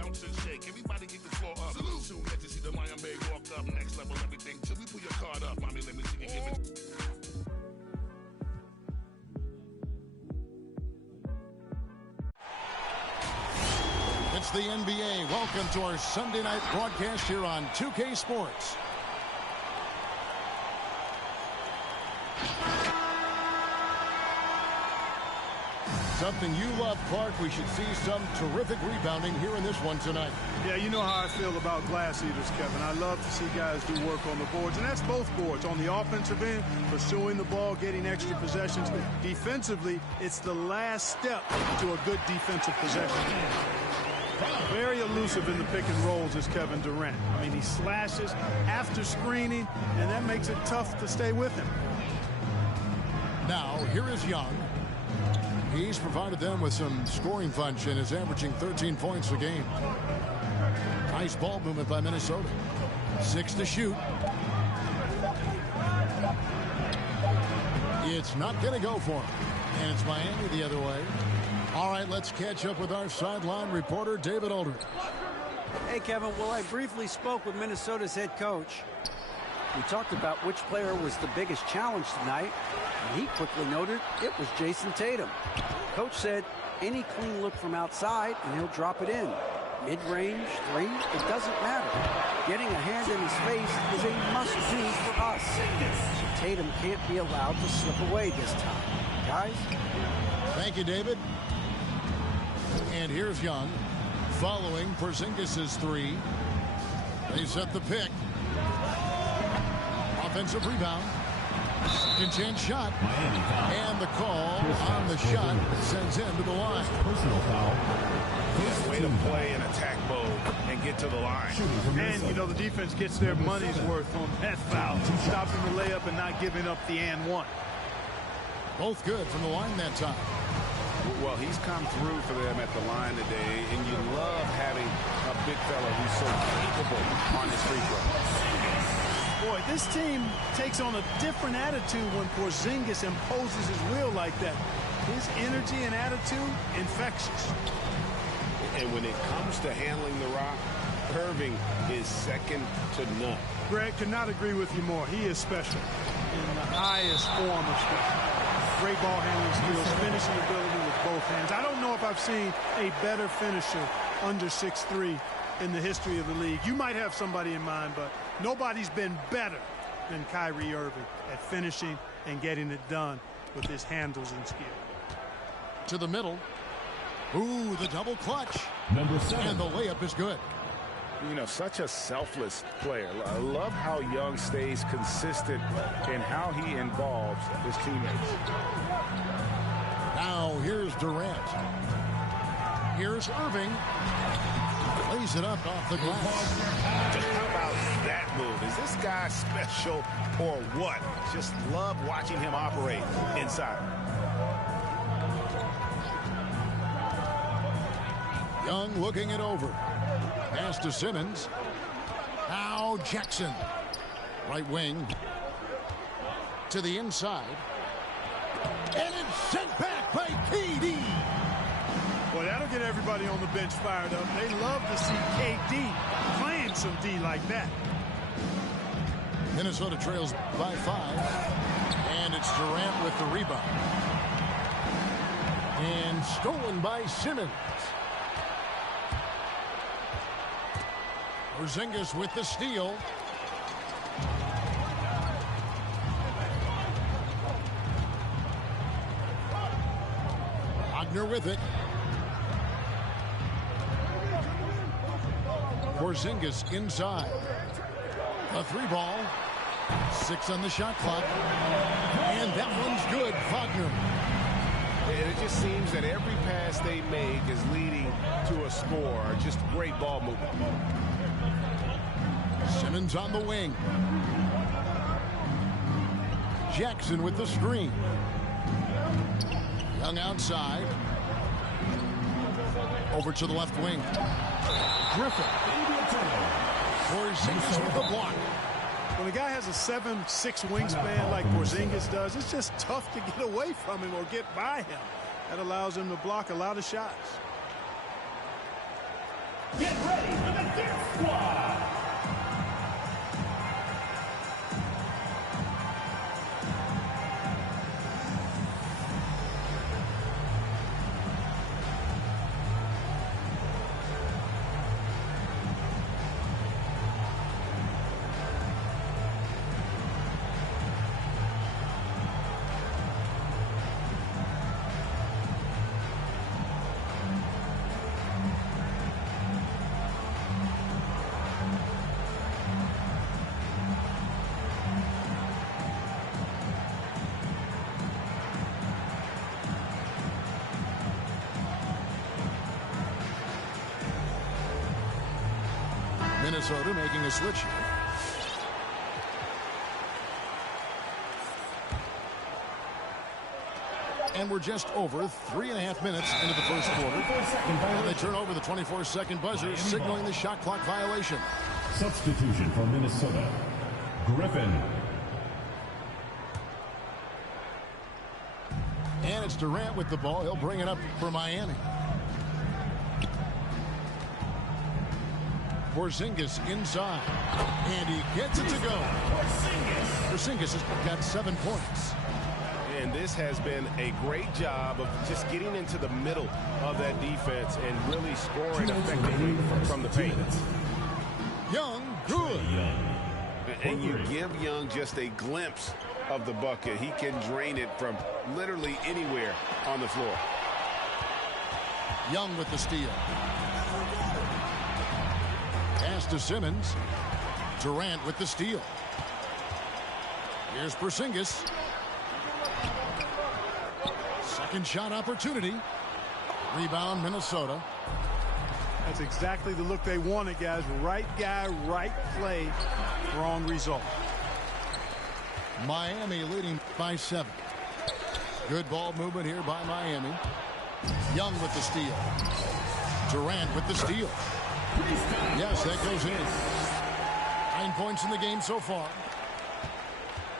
bounce and shake. Everybody get the floor up. Soon let you see the Miami walk up. Next level, everything till we pull your card up. Mommy, let me see you give it. It's the NBA. Welcome to our Sunday night broadcast here on 2K Sports. Something you love, Clark. We should see some terrific rebounding here in this one tonight. Yeah, you know how I feel about glass eaters, Kevin. I love to see guys do work on the boards, and that's both boards. On the offensive end, pursuing the ball, getting extra possessions. Defensively, it's the last step to a good defensive possession. Very elusive in the pick and rolls is Kevin Durant. I mean, he slashes after screening, and that makes it tough to stay with him. Now, here is Young. He's provided them with some scoring punch and is averaging 13 points a game. Nice ball movement by Minnesota. 6 to shoot. It's not going to go for him. And it's Miami the other way. All right, let's catch up with our sideline reporter, David Aldridge. Hey, Kevin. Well, I briefly spoke with Minnesota's head coach. We talked about which player was the biggest challenge tonight, and he quickly noted it was Jason Tatum. Coach said any clean look from outside, and he'll drop it in. Mid-range, three, it doesn't matter. Getting a hand in his face is a must-do for us. Tatum can't be allowed to slip away this time. Guys? Thank you, David. And here's Young following Porzingis' three. They set the pick. Offensive rebound. Second chance shot. And the call on the shot sends him to the line. Personal foul. Way to play in attack mode and get to the line. And, you know, the defense gets their money's worth on that foul. Stopping the layup and not giving up the and one. Both good from the line that time. Well, he's come through for them at the line today, and you love having a big fella who's so capable on his free throw. Boy, this team takes on a different attitude when Porzingis imposes his will like that. His energy and attitude, infectious. And when it comes to handling the rock, Irving is second to none. Greg, cannot agree with you more. He is special in the highest form of special. Great ball handling skills, finishing ability with both hands. I don't know if I've seen a better finisher under 6'3" in the history of the league. You might have somebody in mind, but nobody's been better than Kyrie Irving at finishing and getting it done with his handles and skill. To the middle. Ooh, the double clutch. Number 7. And the layup is good. You know, such a selfless player. I love how Young stays consistent in how he involves his teammates. Now here's Durant. Here's Irving. Lays it up off the glass. Just how about that move? Is this guy special or what? Just love watching him operate inside. Young looking it over. Pass to Simmons. Now Jackson. Right wing. To the inside. And it's sent back by KD. Well, that'll get everybody on the bench fired up. They love to see KD playing some D like that. Minnesota trails by 5. And it's Durant with the rebound. And stolen by Simmons. Porzingis with the steal. Wagner with it. Porzingis inside. A 3-ball. 6 on the shot clock. And that one's good. Wagner. And it just seems that every pass they make is leading to a score. Just great ball movement. Simmons on the wing. Jackson with the screen. Young outside. Over to the left wing. Griffin. Porzingis with the block. When a guy has a 7'6" wingspan like Porzingis does, it's just tough to get away from him or get by him. That allows him to block a lot of shots. Get ready for the Dirt Squad. Minnesota making a switch here. And we're just over 3.5 minutes into the first quarter. And they turn over the 24-second buzzer, signaling the shot clock violation. Substitution for Minnesota. Griffin. And it's Durant with the ball. He'll bring it up for Miami. Porzingis inside. And he gets it to go. Porzingis has got 7 points. And this has been a great job of just getting into the middle of that defense and really scoring effectively from the paint. Young, good. And you give Young just a glimpse of the bucket. He can drain it from literally anywhere on the floor. Young with the steal. Pass to Simmons. Durant with the steal. Here's Porzingis. Second shot opportunity. Rebound, Minnesota. That's exactly the look they wanted, guys. Right guy, right play, wrong result. Miami leading by 7. Good ball movement here by Miami. Young with the steal. Durant with the steal. Yes, that goes in. 9 points in the game so far.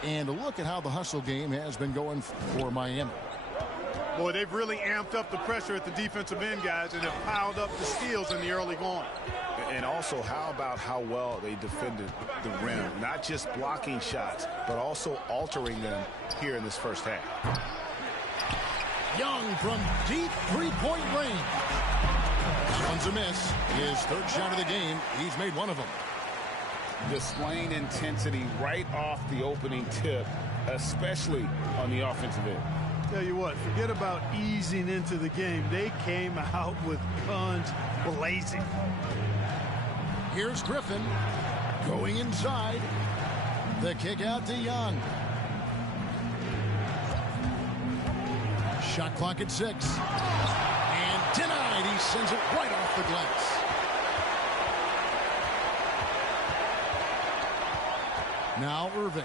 And look at how the hustle game has been going for Miami. Boy, they've really amped up the pressure at the defensive end, guys, and have piled up the steals in the early going. And also, how about how well they defended the rim? Not just blocking shots, but also altering them here in this first half. Young from deep three-point range. This one's a miss. His third shot of the game. He's made one of them. Displaying intensity right off the opening tip, especially on the offensive end. Tell you what, forget about easing into the game. They came out with guns blazing. Here's Griffin going inside. The kick out to Young. Shot clock at 6. And denied. He sends it right off the glass. Now Irving.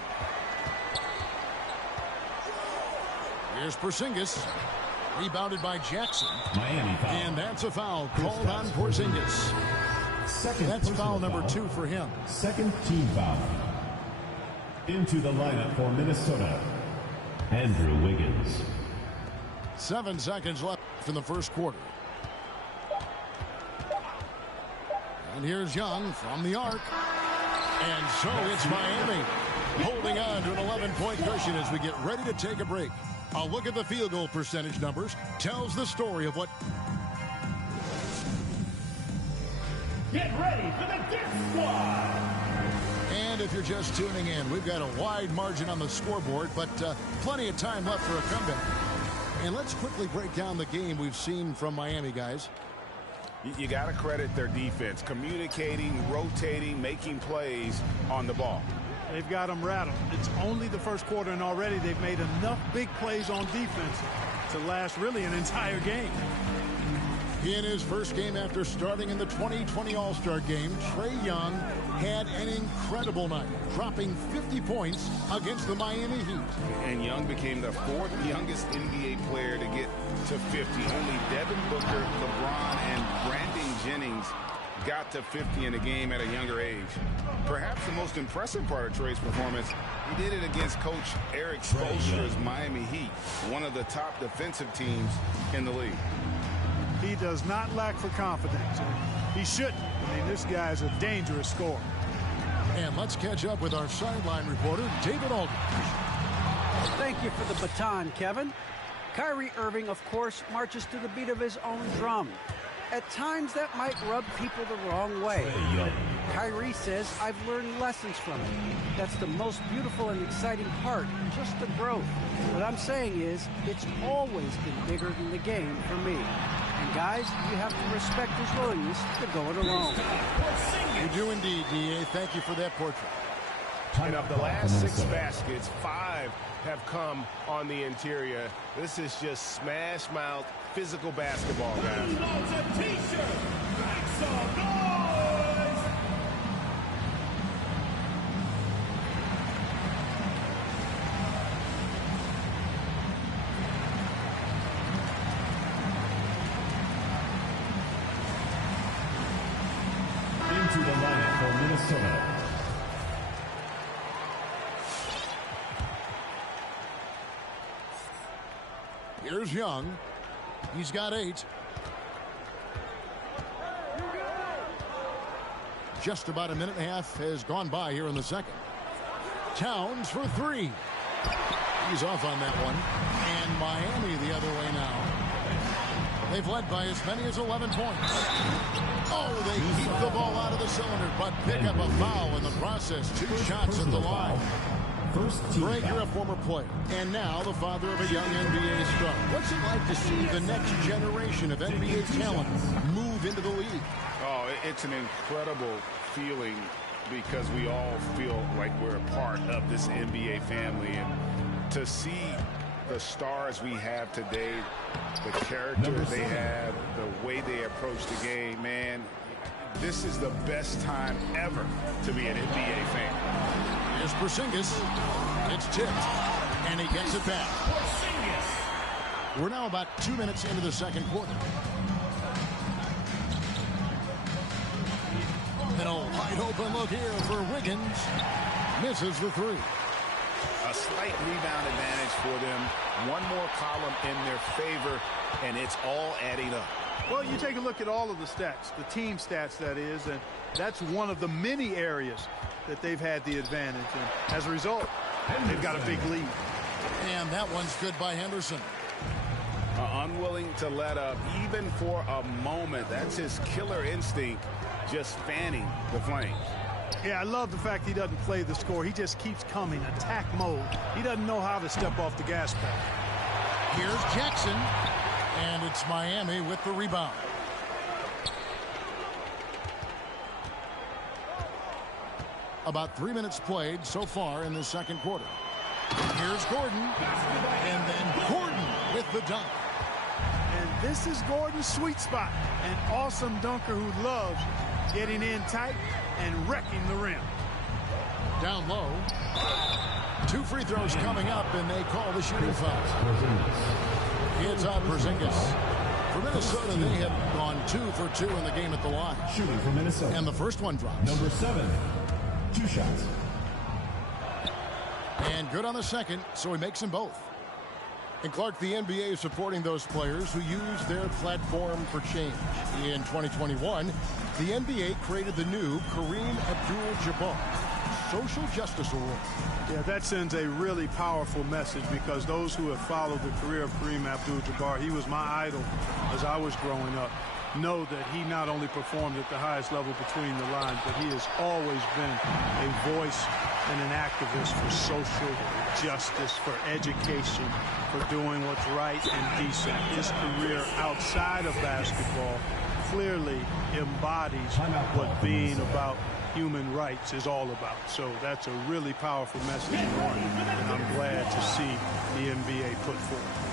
Here's Porzingis. Rebounded by Jackson. Miami foul. And that's a foul called on Porzingis. That's foul number 2 for him. Second team foul. Into the lineup for Minnesota, Andrew Wiggins. 7 seconds left in the first quarter. And here's Young from the arc. And so it's Miami holding on to an 11-point cushion as we get ready to take a break. A look at the field goal percentage numbers tells the story of what... Get ready for the Dirt Squad. And if you're just tuning in, we've got a wide margin on the scoreboard, but plenty of time left for a comeback. And let's quickly break down the game we've seen from Miami, guys. You got to credit their defense, communicating, rotating, making plays on the ball. They've got them rattled. It's only the first quarter, and already they've made enough big plays on defense to last really an entire game. In his first game after starting in the 2020 All-Star Game, Trae Young had an incredible night, dropping 50 points against the Miami Heat. And Young became the 4th youngest NBA player to get to 50. Only Devin Booker, LeBron, and Brandon Jennings got to 50 in a game at a younger age. Perhaps the most impressive part of Trae's performance, he did it against Coach Eric Spoelstra's Miami Heat, one of the top defensive teams in the league. He does not lack for confidence. He shouldn't. I mean, this guy is a dangerous scorer. And let's catch up with our sideline reporter, David Aldridge. Thank you for the baton, Kevin. Kyrie Irving, of course, marches to the beat of his own drum. At times, that might rub people the wrong way. Kyrie says, I've learned lessons from it. That's the most beautiful and exciting part, just the growth. What I'm saying is, it's always been bigger than the game for me. And guys, you have to respect his willingness to go it alone. You do indeed, D.A. Thank you for that portrait. And of the last 6 baskets, 5 have come on the interior. This is just smash mouth physical basketball, guys. Into the lineup for Minnesota. Here's Young. He's got 8. Just about a minute and a half has gone by here in the second. Towns for 3. He's off on that one. And Miami the other way now. They've led by as many as 11 points. Oh, they keep the ball out of the cylinder, but pick up a foul in the process. 2 shots at the line. Greg, you're a former player, and now the father of a young NBA star. What's it like to see the next generation of NBA talent move into the league? Oh, it's an incredible feeling because we all feel like we're a part of this NBA family. And to see the stars we have today, the character they have, the way they approach the game, man, this is the best time ever to be an NBA fan. Here's Porzingis. It's tipped, and he gets it back. We're now about 2 minutes into the second quarter. And a wide open look here for Wiggins. Misses the 3. A slight rebound advantage for them. One more column in their favor, and it's all adding up. Well, you take a look at all of the stats, the team stats, that is, and that's one of the many areas that they've had the advantage. And as a result, they've got a big lead. And that one's good by Henderson. Unwilling to let up, even for a moment. That's his killer instinct, just fanning the flames. Yeah, I love the fact he doesn't play the score. He just keeps coming, attack mode. He doesn't know how to step off the gas pedal. Here's Jackson, and it's Miami with the rebound. About 3 minutes played so far in the second quarter. Here's Gordon, and then Gordon with the dunk. And this is Gordon's sweet spot. An awesome dunker who loves getting in tight and wrecking the rim. Down low. 2 free throws coming up, and they call the shooting foul. It's on Porzingis. For Minnesota, they have gone 2 for 2 in the game at the line. Shooting for Minnesota. And the first one drops. Number 7. 2 shots. And good on the second, so he makes them both. And Clark, the NBA is supporting those players who use their platform for change. In 2021, the NBA created the new Kareem Abdul-Jabbar Social Justice Award. Yeah, that sends a really powerful message because those who have followed the career of Kareem Abdul-Jabbar, he was my idol as I was growing up, know that he not only performed at the highest level between the lines, but he has always been a voice and an activist for social justice, for education, for doing what's right and decent. His career outside of basketball clearly embodies what being about human rights is all about. So that's a really powerful message, one, and I'm glad to see the NBA put forth.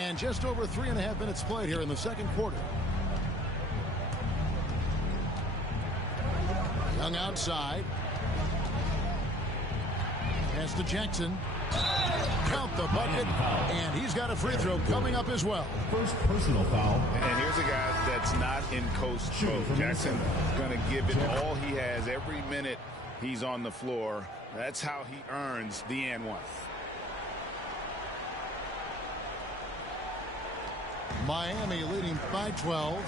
And just over 3.5 minutes played here in the second quarter. Young outside. Pass to Jackson. Count the bucket, and he's got a free throw coming up as well. First personal foul. And here's a guy that's not in coast mode. Jackson going to give it all he has every minute he's on the floor. That's how he earns the and one. Miami leading by 12.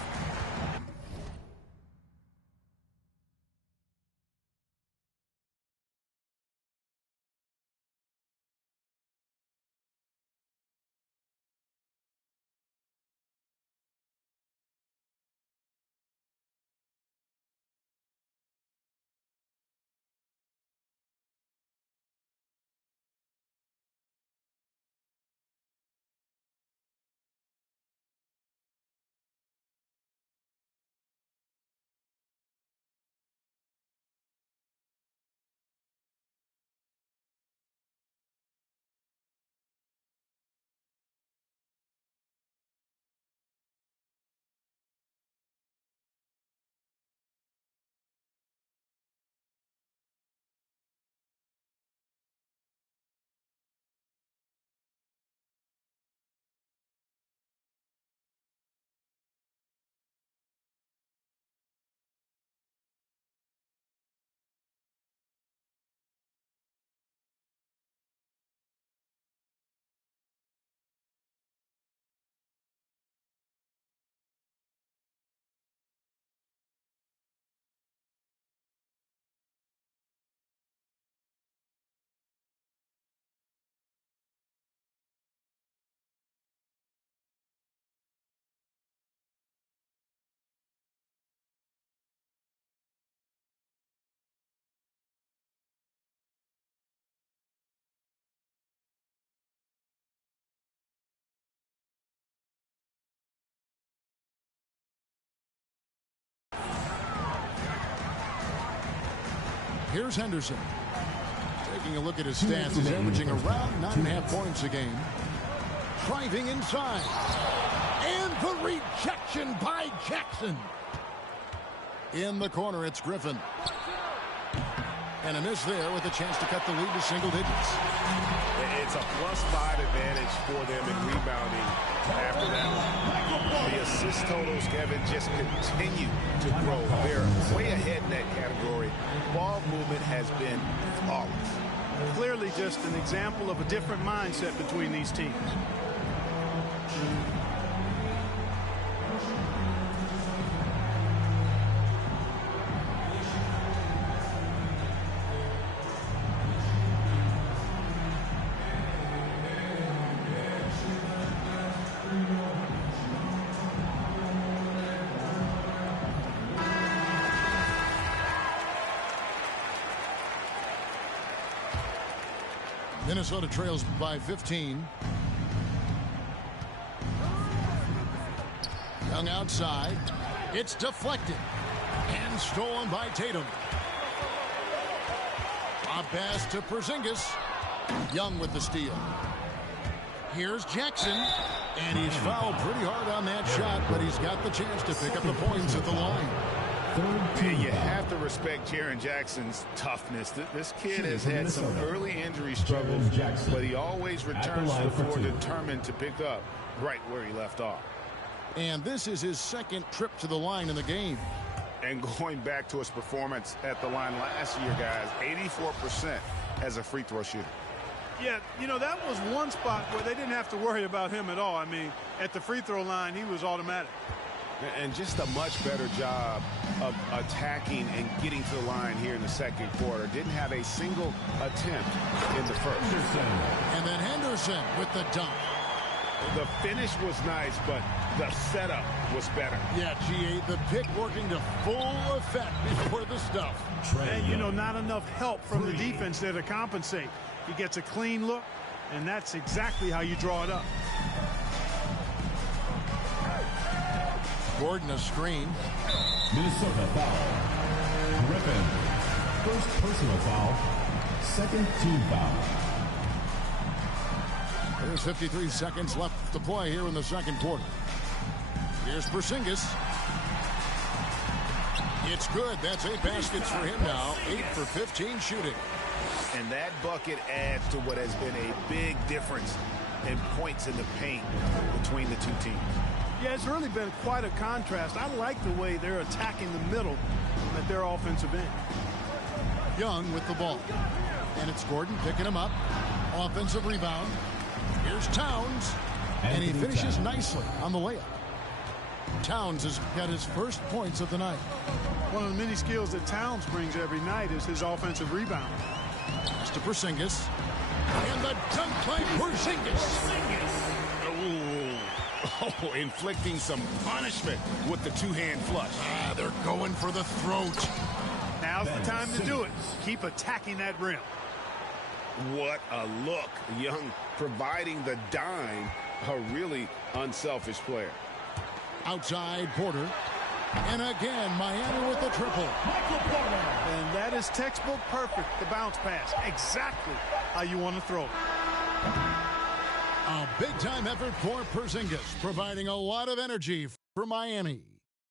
Here's Henderson. Taking a look at his stats, he's averaging around 9.5 points a game. Driving inside. And the rejection by Jackson. In the corner, it's Griffin. And a miss there with a chance to cut the lead to single digits. It's a +5 advantage for them in rebounding after that one. The assist totals, Kevin, just continue to grow. They're way ahead in that category. Ball movement has been flawless. Clearly just an example of a different mindset between these teams. Minnesota trails by 15. Young outside. It's deflected and stolen by Tatum. A pass to Porzingis. Young with the steal. Here's Jackson. And he's fouled pretty hard on that shot, but he's got the chance to pick up the points at the line. You have to respect Jaren Jackson's toughness. This kid has had some early injury struggles, but he always returns to the floor determined to pick up right where he left off. And this is his second trip to the line in the game. And going back to his performance at the line last year, guys, 84% as a free throw shooter. Yeah, you know, that was one spot where they didn't have to worry about him at all. I mean, at the free throw line, he was automatic. And just a much better job of attacking and getting to the line here in the second quarter. Didn't have a single attempt in the first. And then Henderson with the dunk. The finish was nice, but the setup was better. Yeah, G.A., the pick working to full effect before the stuff. And, you know, not enough help from the defense there to compensate. He gets a clean look, and that's exactly how you draw it up. Gordon a screen. Minnesota foul. Griffin. First personal foul. Second team foul. There's 53 seconds left to play here in the second quarter. Here's Porzingis. It's good. That's 8 baskets for him now. 8 for 15 shooting. And that bucket adds to what has been a big difference in points in the paint between the two teams. Yeah, it's really been quite a contrast. I like the way they're attacking the middle at their offensive end. Young with the ball. And it's Gordon picking him up. Offensive rebound. Here's Towns. And he finishes nicely on the layup. Towns has got his first points of the night. One of the many skills that Towns brings every night is his offensive rebound. Pass to Porzingis. And the dunk by Porzingis. Oh, inflicting some punishment with the two-hand flush. They're going for the throat. Now's the time to do it. Keep attacking that rim. What a look. Young providing the dime. A really unselfish player. Outside Porter. And again, Miami with the triple. And that is textbook perfect. The bounce pass. Exactly how you want to throw it. A big-time effort for Porzingis, providing a lot of energy for Miami.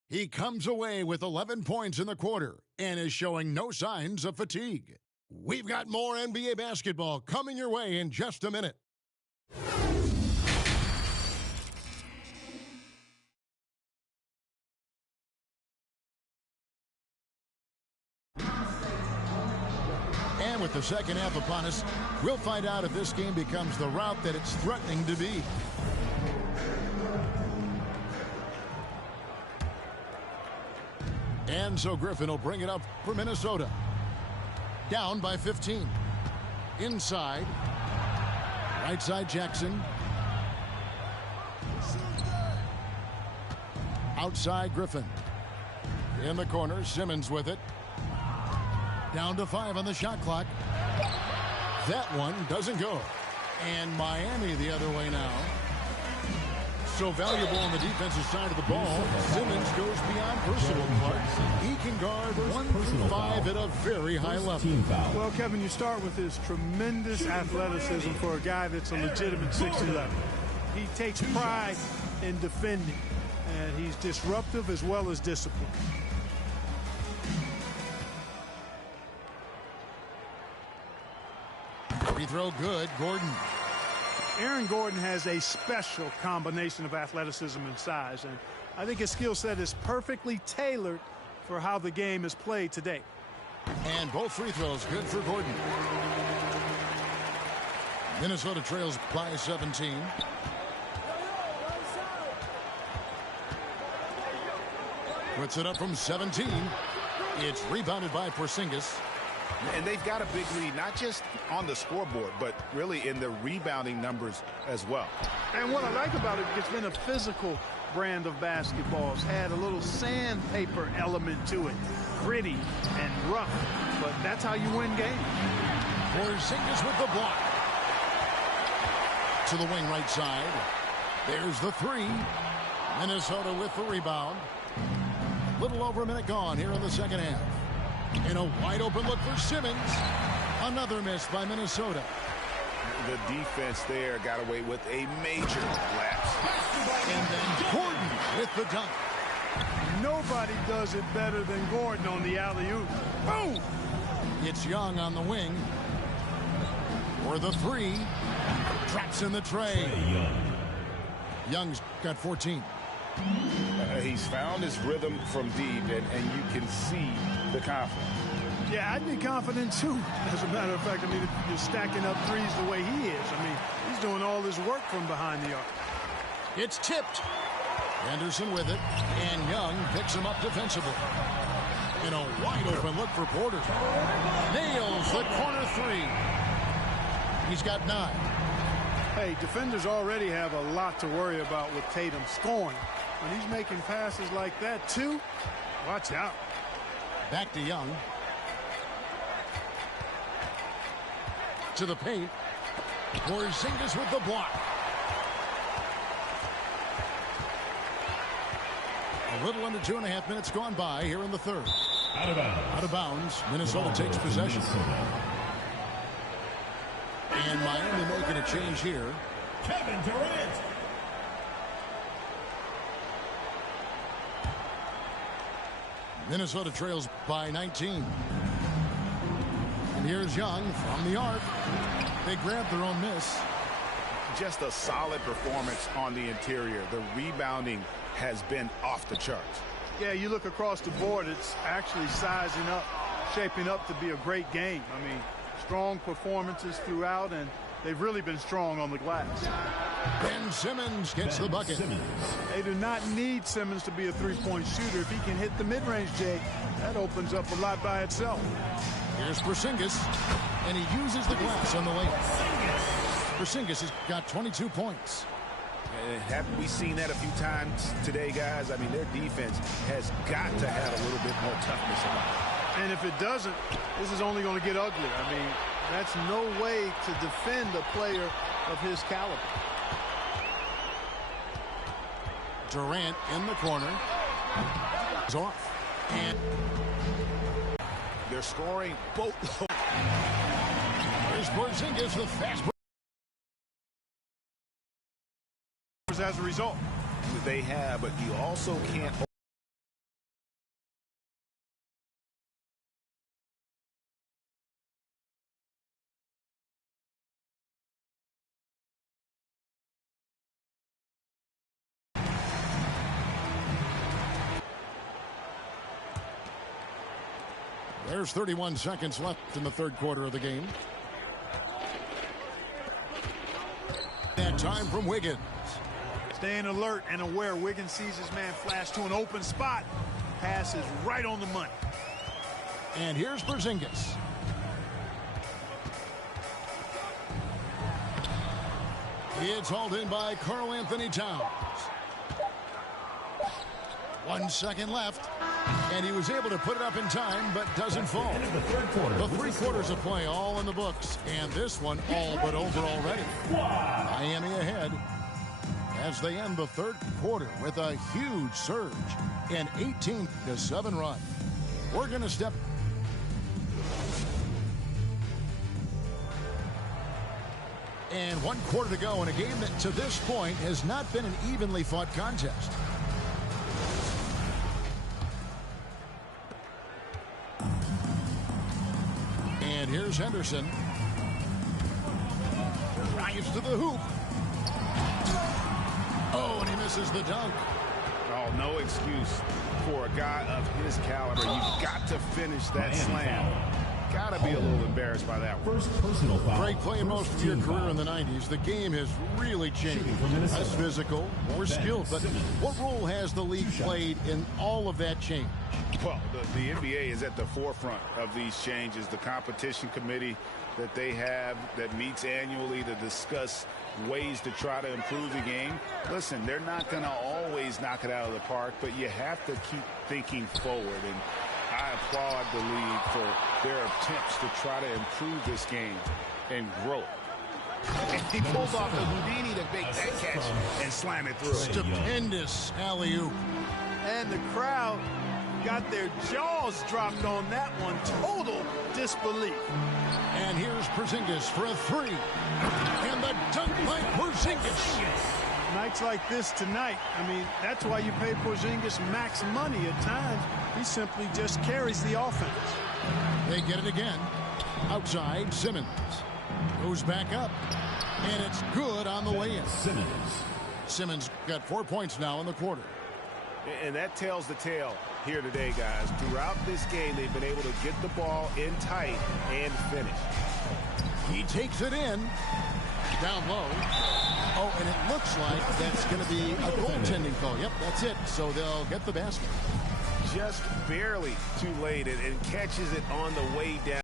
He comes away with 11 points in the quarter and is showing no signs of fatigue. We've got more NBA basketball coming your way in just a minute. And with the second half upon us, we'll find out if this game becomes the route that it's threatening to be. And so Griffin will bring it up for Minnesota. Down by 15. Inside. Right side Jackson. Outside Griffin. In the corner, Simmons with it. Down to 5 on the shot clock. That one doesn't go. And Miami the other way now. So valuable on the defensive side of the ball. Simmons goes beyond personal parts. He can guard 1 through 5 at a very high level. Well, Kevin, you start with his tremendous athleticism for a guy that's a legitimate 6'11". He takes pride in defending, and he's disruptive as well as disciplined. Free throw good. Gordon. Aaron Gordon has a special combination of athleticism and size, and I think his skill set is perfectly tailored for how the game is played today. And both free throws good for Gordon. Minnesota trails by 17. Puts it up from 17. It's rebounded by Porzingis. And they've got a big lead, not just on the scoreboard, but really in the rebounding numbers as well. And what I like about it, it's been a physical brand of basketball. It's had a little sandpaper element to it. Gritty and rough, but that's how you win games. Porzingis with the block. To the wing right side. There's the 3. Minnesota with the rebound. Little over a minute gone here in the second half. In a wide open look for Simmons. Another miss by Minnesota. The defense there got away with a major lapse. And then Gordon with the dunk. Nobody does it better than Gordon on the alley-oop. Boom! It's Young on the wing. For the 3. Traps in the tray. Young's got 14. He's found his rhythm from deep, and you can see the confidence. Yeah, I'd be confident too. As a matter of fact, I mean, if you're stacking up threes the way he is, I mean, he's doing all his work from behind the arc. It's tipped. Anderson with it, and Young picks him up defensively. In a wide open look for Porter. Nails the corner 3. He's got 9. Hey, defenders already have a lot to worry about with Tatum scoring. When he's making passes like that too, watch out. Back to Young. To the paint. Porzingis with the block. A little under 2.5 minutes gone by here in the third. Out of bounds. Out of bounds. Minnesota takes possession. And Miami making a change here. Kevin Durant. Minnesota trails by 19. And here's Young from the arc. They grabbed their own miss. Just a solid performance on the interior. The rebounding has been off the charts. Yeah, you look across the board, it's actually sizing up, shaping up to be a great game. I mean, strong performances throughout, and they've really been strong on the glass. Ben Simmons gets the bucket. They do not need Simmons to be a three-point shooter. If he can hit the mid-range, Jake, that opens up a lot by itself. Here's Porzingis, and he uses the glass on the layup. Porzingis has got 22 points. Haven't we seen that a few times today, guys? I mean, their defense has got to have a little bit more toughness about it. And if it doesn't, this is only going to get ugly. I mean, that's no way to defend a player of his caliber. Durant in the corner. He's off. And they're scoring both. Here's Porzingis, the fast break. As a result. They have, but you also can't. There's 31 seconds left in the third quarter of the game. And time from Wiggins. Staying alert and aware. Wiggins sees his man flash to an open spot. Pass is right on the money. And here's Porzingis. It's hauled in by Karl Anthony Towns. 1 second left. And he was able to put it up in time, but doesn't fall. The three quarters of play all in the books. And this one all but over already. Miami ahead as they end the third quarter with a huge surge, an 18-7 run. We're going to step. And 1 quarter to go in a game that to this point has not been an evenly fought contest. And here's Henderson. Drives to the hoop. Oh, and he misses the dunk. Oh, no excuse for a guy of his caliber. You've got to finish that slam. Got to be a little embarrassed by that one. First personal foul. Greg, playing most of your career in the 90s, the game has really changed. Less physical, more skilled. But what role has the league played in all of that change? Well, the NBA is at the forefront of these changes. The competition committee that they have that meets annually to discuss ways to try to improve the game. Listen, they're not going to always knock it out of the park, but you have to keep thinking forward. And I applaud the league for their attempts to try to improve this game and grow. And he pulls off the Houdini to make that catch and slam it through. Stupendous alley-oop. And the crowd got their jaws dropped on that one. Total disbelief. And here's Porzingis for a three. And the dunk by Porzingis. Nights like this tonight, I mean, that's why you pay Porzingis max money. At times, he simply just carries the offense. They get it again. Outside, Simmons. Goes back up. And it's good on the way in. Simmons got 4 points now in the quarter. And that tells the tale here today, guys. Throughout this game, they've been able to get the ball in tight and finish. He takes it in. Down low. Oh, and it looks like that's going to be a goaltending call. Yep, that's it. So they'll get the basket. Just barely too late and catches it on the way down.